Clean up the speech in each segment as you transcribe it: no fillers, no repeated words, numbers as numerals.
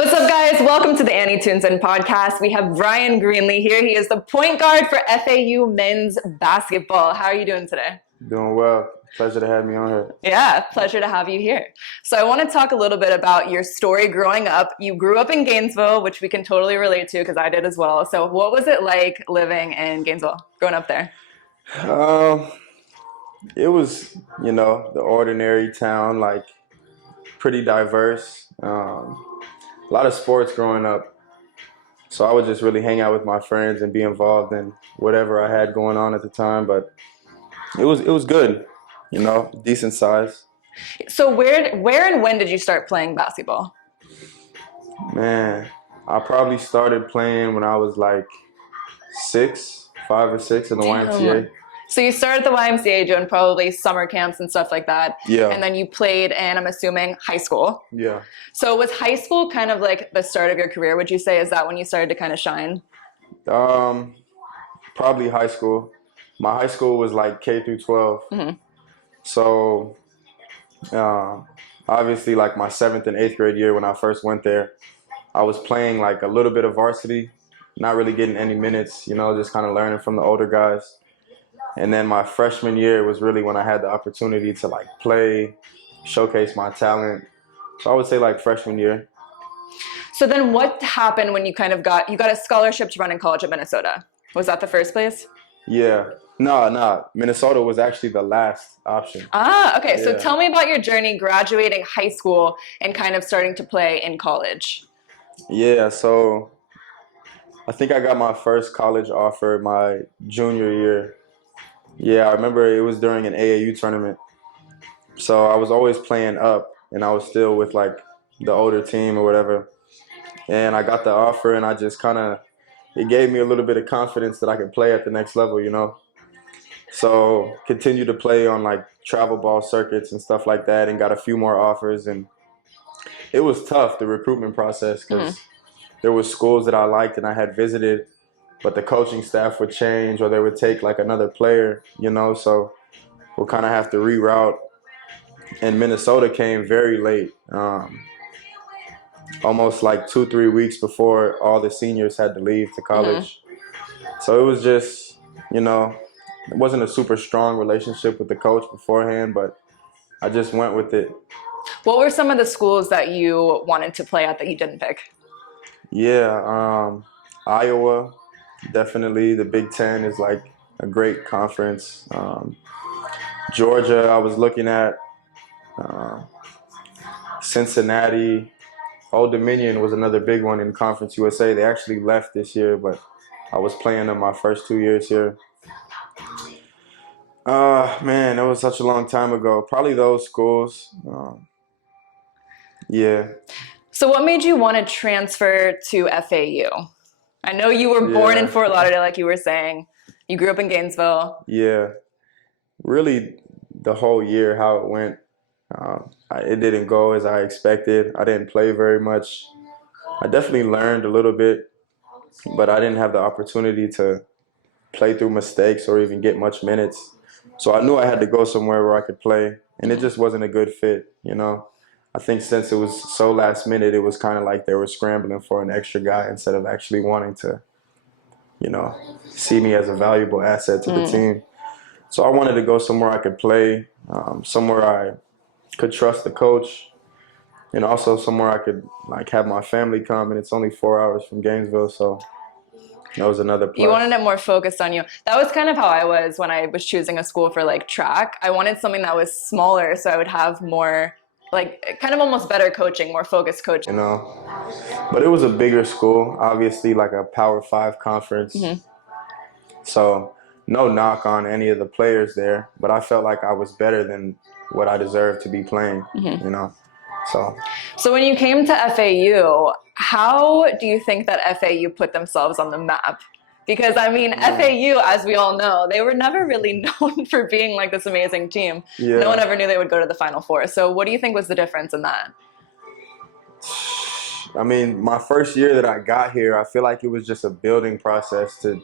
What's up, guys? Welcome to the Annie Tunes In podcast. We have Bryan Greenlee here. He is the point guard for FAU men's basketball. How are you doing today? Doing well. Pleasure to have me on here. Yeah, pleasure to have you here. So I want to talk a little bit about your story growing up. You grew up in Gainesville, which we can totally relate to because I did as well. So what was it like living in Gainesville, growing up there? It was, the ordinary town, like pretty diverse. A lot of sports growing up. So I would just really hang out with my friends and be involved in whatever I had going on at the time. But it was good, decent size. So where and when did you start playing basketball? Man, I probably started playing when I was like 5 or 6 in the YMCA. So you started the YMCA doing probably summer camps and stuff like that. Yeah. And then you played in, I'm assuming, high school. Yeah. So was high school kind of like the start of your career, would you say? Is that when you started to kind of shine? Probably high school. My high school was like K through 12. Mm-hmm. So obviously like my 7th and 8th grade year when I first went there, I was playing like a little bit of varsity, not really getting any minutes, just kind of learning from the older guys. And then my freshman year was really when I had the opportunity to like play, showcase my talent. So I would say like freshman year. So then what happened when you kind of got a scholarship to run in college at Minnesota? Was that the first place? Yeah. No. Minnesota was actually the last option. Ah, okay. Yeah. So tell me about your journey graduating high school and kind of starting to play in college. Yeah, so I think I got my first college offer my junior year. Yeah, I remember it was during an AAU tournament. So I was always playing up, and I was still with like the older team or whatever. And I got the offer, and I just it gave me a little bit of confidence that I could play at the next level, So continued to play on like travel ball circuits and stuff like that, and got a few more offers. And it was tough, the recruitment process, because there were schools that I liked and I had visited, but the coaching staff would change or they would take like another player, so we'll kind of have to reroute. And Minnesota came very late, almost like 2-3 weeks before all the seniors had to leave to college. So it was just, it wasn't a super strong relationship with the coach beforehand, but I just went with it. What were some of the schools that you wanted to play at that you didn't pick? Yeah, Iowa. Definitely, the Big Ten is like a great conference. Georgia, I was looking at. Cincinnati. Old Dominion was another big one in Conference USA. They actually left this year, but I was playing them my first 2 years here. Man, that was such a long time ago. Probably those schools. Yeah. So what made you want to transfer to FAU? I know you were born in Fort Lauderdale, like you were saying. You grew up in Gainesville. Yeah. Really, the whole year, how it went, it didn't go as I expected. I didn't play very much. I definitely learned a little bit, but I didn't have the opportunity to play through mistakes or even get much minutes. So I knew I had to go somewhere where I could play, and it just wasn't a good fit, I think since it was so last minute, it was kind of like they were scrambling for an extra guy instead of actually wanting to, see me as a valuable asset to the team. So I wanted to go somewhere I could play, somewhere I could trust the coach, and also somewhere I could like have my family come. And it's only 4 hours from Gainesville, so that was another plus. You wanted it more focused on you. That was kind of how I was when I was choosing a school for like track. I wanted something that was smaller so I would have more like kind of almost better coaching, more focused coaching. But it was a bigger school, obviously like a Power 5 conference. So no knock on any of the players there, but I felt like I was better than what I deserved to be playing, So when you came to FAU, how do you think that FAU put themselves on the map? Because, I mean, FAU, as we all know, they were never really known for being like this amazing team. Yeah. No one ever knew they would go to the Final Four. So what do you think was the difference in that? I mean, my first year that I got here, I feel like it was just a building process to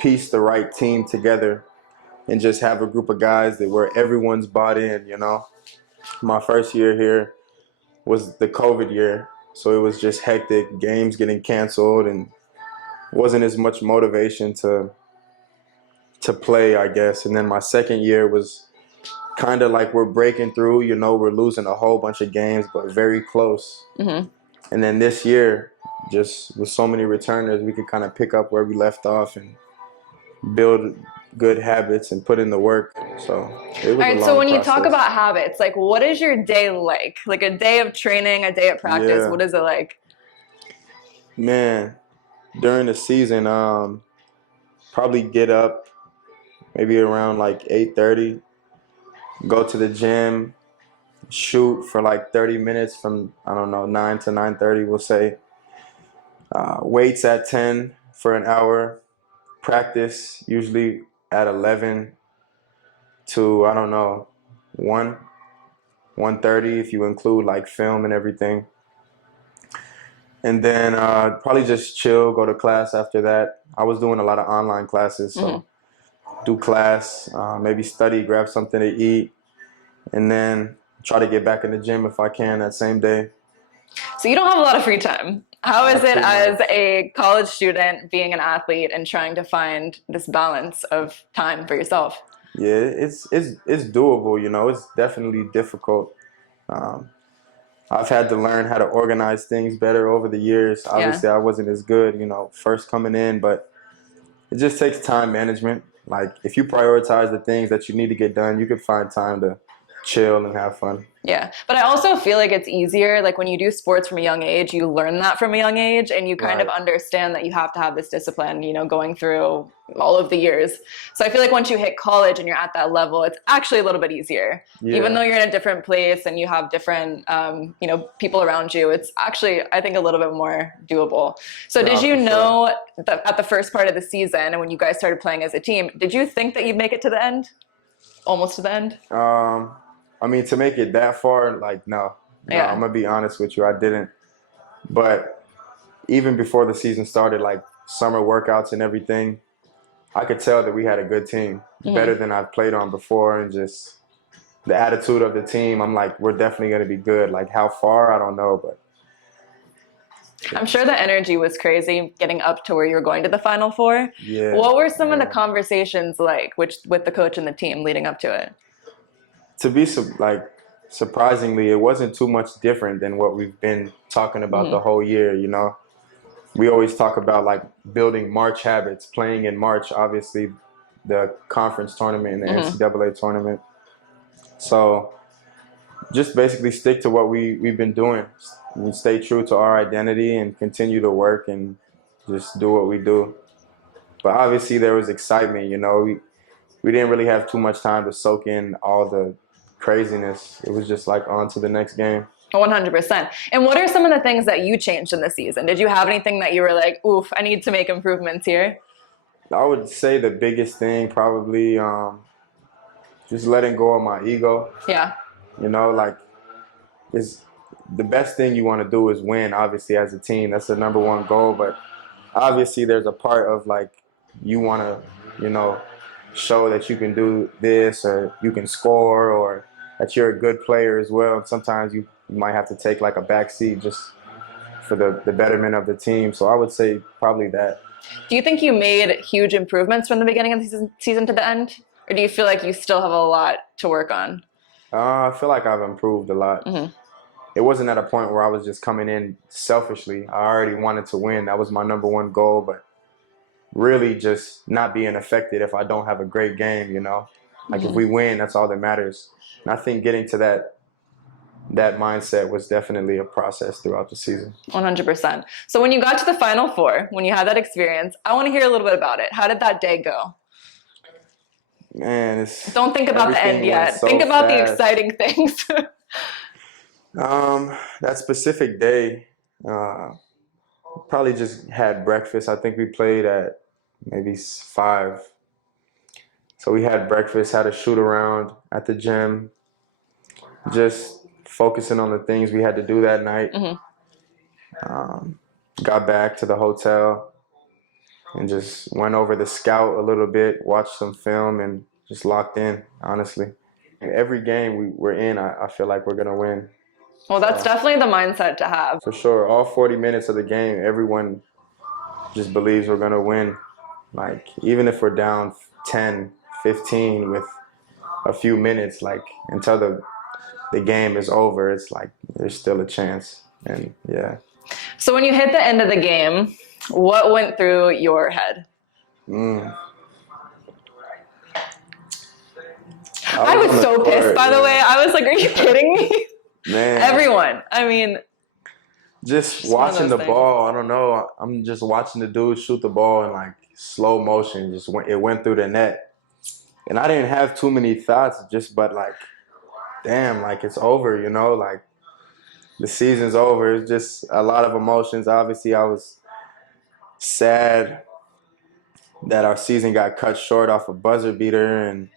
piece the right team together and just have a group of guys where everyone's bought in, My first year here was the COVID year. so it was just hectic. Games getting canceled, and wasn't as much motivation to play, I guess. And then my second year was kind of like we're breaking through. You know, we're losing a whole bunch of games, but very close. Mm-hmm. And then this year, just with so many returners, we could kind of pick up where we left off and build good habits and put in the work. So it was All right, a long so when you process. talk about habits, like what is your day like? Like a day of training, a day at practice, Yeah. what is it like? Man, during the season, probably get up maybe around like 8:30, go to the gym, shoot for like 30 minutes from, I don't know, 9 to 9:30, we'll say. Weights at 10 for an hour. Practice usually at 11 to, I don't know, 1:30 if you include like film and everything. And then probably just chill, go to class after that. I was doing a lot of online classes, so do class, maybe study, grab something to eat, and then try to get back in the gym if I can that same day. So you don't have a lot of free time. How is it Not too as much. a college student being an athlete and trying to find this balance of time for yourself? Yeah, it's doable. You know, it's definitely difficult. Um, I've had to learn how to organize things better over the years. Yeah. Obviously, I wasn't as good, you know, first coming in, but it just takes time management. Like if you prioritize the things that you need to get done, you could find time to chill and have fun. Yeah. But I also feel like it's easier. Like when you do sports from a young age, you learn that from a young age and you kind of Right. understand that you have to have this discipline, you know, going through all of the years. So I feel like once you hit college and you're at that level, it's actually a little bit easier. Even though Yeah. you're in a different place and you have different, you know, people around you, it's actually, I think, a little bit more doable. So did No, you for sure. know that at the first part of the season and when you guys started playing as a team, did you think that you'd make it to the end? Almost to the end? I mean, to make it that far, like, no. Yeah. I'm gonna be honest with you, I didn't. But even before the season started, like summer workouts and everything, I could tell that we had a good team, better than I've played on before, and just the attitude of the team. I'm like, we're definitely gonna be good. Like, how far? I don't know, but I'm sure the energy was crazy getting up to where you were going to the Final Four. yeah. What were some of the yeah. conversations like with the coach and the team leading up to it? To be surprisingly, it wasn't too much different than what we've been talking about the whole year. You know, we always talk about like building March habits, playing in March, obviously the conference tournament and the NCAA tournament. So just basically stick to what we've been doing. We stay true to our identity and continue to work and just do what we do. But obviously there was excitement, you know. We didn't really have too much time to soak in all the craziness. It was just like on to the next game. 100%. And what are some of the things that you changed in the season? Did you have anything that you were like, oof, I need to make improvements here? I would say the biggest thing probably just letting go of my ego. Yeah. You know, like is the best thing you want to do is win, obviously, as a team. That's the number one goal. But obviously there's a part of like you want to, you know, show that you can do this or you can score or that you're a good player as well. And sometimes you might have to take like a back seat just for the betterment of the team. So I would say probably that. Do you think you made huge improvements from the beginning of the season to the end? Or do you feel like you still have a lot to work on? I feel like I've improved a lot. It wasn't at a point where I was just coming in selfishly. I already wanted to win. That was my number one goal. But really just not being affected if I don't have a great game, you know? Like if we win, that's all that matters. And I think getting to that mindset was definitely a process throughout the season. 100%. So when you got to the Final Four, when you had that experience, I want to hear a little bit about it. How did that day go? Man, Don't think about the end everything went yet. so Think about the fast. exciting things. That specific day, probably just had breakfast. I think we played at maybe 5. So we had breakfast, had a shoot around at the gym, just focusing on the things we had to do that night. Got back to the hotel and just went over the scout a little bit, watched some film, and just locked in, honestly. Every game we're in, I feel like we're going to win. Well, that's definitely the mindset to have. For sure. All 40 minutes of the game, everyone just believes we're going to win. Like, even if we're down 10, 15 with a few minutes, like, until the game is over, it's like there's still a chance. And yeah. So when you hit the end of the game, what went through your head? I was so pissed, by the way. I was like, are you kidding me? Man. Everyone. I mean, just watching the ball, I don't know. I'm just watching the dude shoot the ball in like slow motion. It went through the net. And I didn't have too many thoughts, but like, damn, like it's over, you know, like the season's over. It's just a lot of emotions. Obviously, I was sad that our season got cut short off a buzzer beater, and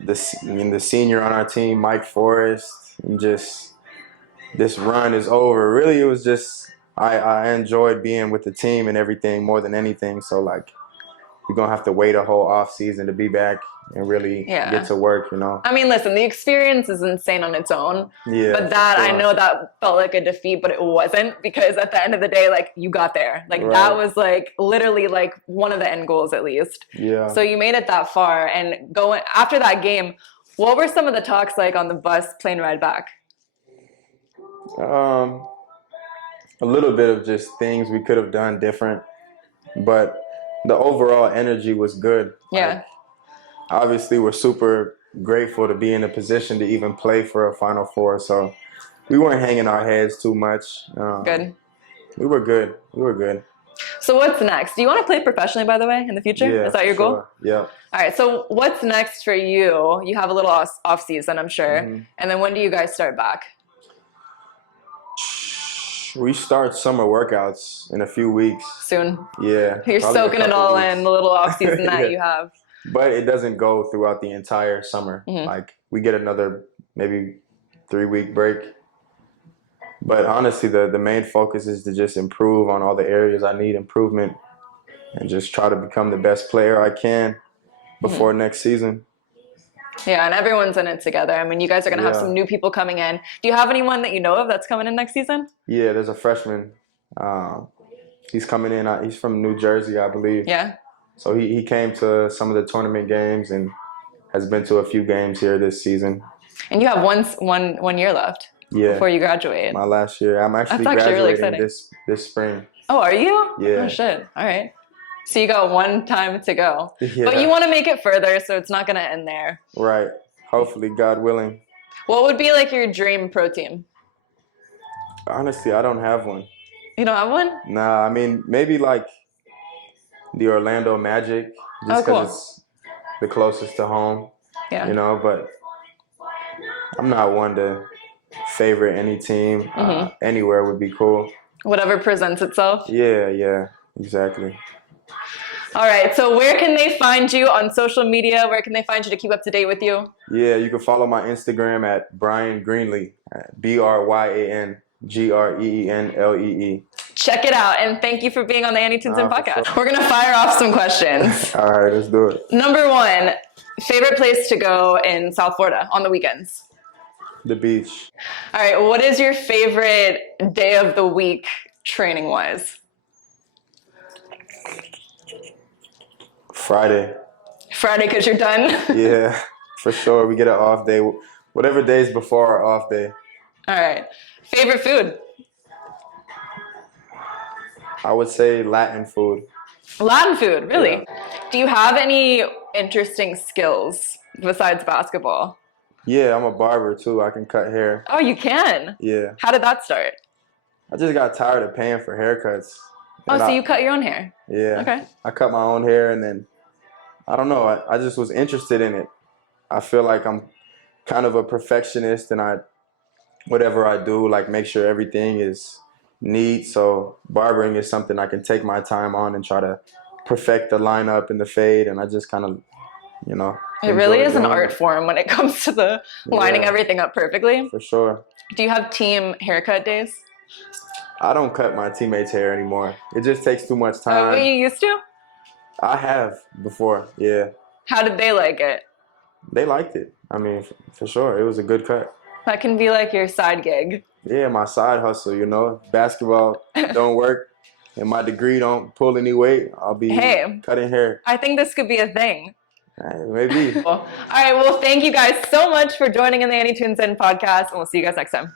the senior on our team, Mike Forrest, and just this run is over. Really, it was just I enjoyed being with the team and everything more than anything. So like, we're gonna have to wait a whole off season to be back and really get to work, you know. I mean, listen, the experience is insane on its own. Yeah. But that, I know that felt like a defeat, but it wasn't, because at the end of the day, like, you got there. Like, that was like literally like one of the end goals at least. Yeah. So you made it that far, and going after that game, what were some of the talks like on the bus plane ride back? A little bit of just things we could have done different, but the overall energy was good. Yeah. Like, obviously, we're super grateful to be in a position to even play for a Final Four. So we weren't hanging our heads too much. Good. We were good. We were good. So what's next? Do you want to play professionally, by the way, in the future? Yeah, is that your goal? Yeah. All right. So what's next for you? You have a little off season, I'm sure. Mm-hmm. And then when do you guys start back? We start summer workouts in a few weeks. Soon. Yeah. You're soaking it all in, the little off season that you have. But it doesn't go throughout the entire summer. Mm-hmm. Like, we get another maybe 3-week break. But honestly, the main focus is to just improve on all the areas I need improvement and just try to become the best player I can before next season. Yeah, and everyone's in it together. I mean, you guys are going to have some new people coming in. Do you have anyone that you know of that's coming in next season? Yeah, there's a freshman. He's coming in. He's from New Jersey, I believe. Yeah. So he came to some of the tournament games and has been to a few games here this season. And you have one year left before you graduate. My last year. I'm actually graduating this spring. Oh, are you? Yeah. Oh, shit. All right. So you got one time to go. Yeah. But you want to make it further, so it's not going to end there. Right. Hopefully, God willing. What would be like your dream pro team? Honestly, I don't have one. You don't have one? Nah, I mean, maybe like the Orlando Magic, just because it's the closest to home. Yeah. You know, but I'm not one to favorite any team. Anywhere would be cool. Whatever presents itself? Yeah, exactly. All right, so where can they find you on social media? Where can they find you to keep up to date with you? Yeah, you can follow my Instagram at Bryan Greenlee, BryanGreenlee. Check it out, and thank you for being on the Annie Tinson podcast. Sure. We're going to fire off some questions. All right, let's do it. Number one, favorite place to go in South Florida on the weekends? The beach. All right, what is your favorite day of the week training-wise? Friday, because you're done? Yeah, for sure. We get an off day. Whatever days before our off day. All right. Favorite food? I would say Latin food. Latin food, really? Yeah. Do you have any interesting skills besides basketball? Yeah, I'm a barber too. I can cut hair. Oh, you can? Yeah. How did that start? I just got tired of paying for haircuts. Oh, so you cut your own hair? Yeah. Okay. I cut my own hair, and then, I don't know, I just was interested in it. I feel like I'm kind of a perfectionist, and whatever I do, like, make sure everything is neat. So barbering is something I can take my time on and try to perfect the lineup and the fade, and I just kind of, you know. It really is an art form when it comes to the lining everything up perfectly. For sure. Do you have team haircut days? I don't cut my teammates' hair anymore. It just takes too much time. Oh, but you used to? I have before, yeah. How did they like it? They liked it. I mean, for sure. It was a good cut. That can be like your side gig. Yeah, my side hustle, you know. Basketball don't work and my degree don't pull any weight. I'll be Hey, cutting hair. I think this could be a thing. Maybe. Cool. All right. Well, thank you guys so much for joining in the Annie Tunes In podcast, and we'll see you guys next time.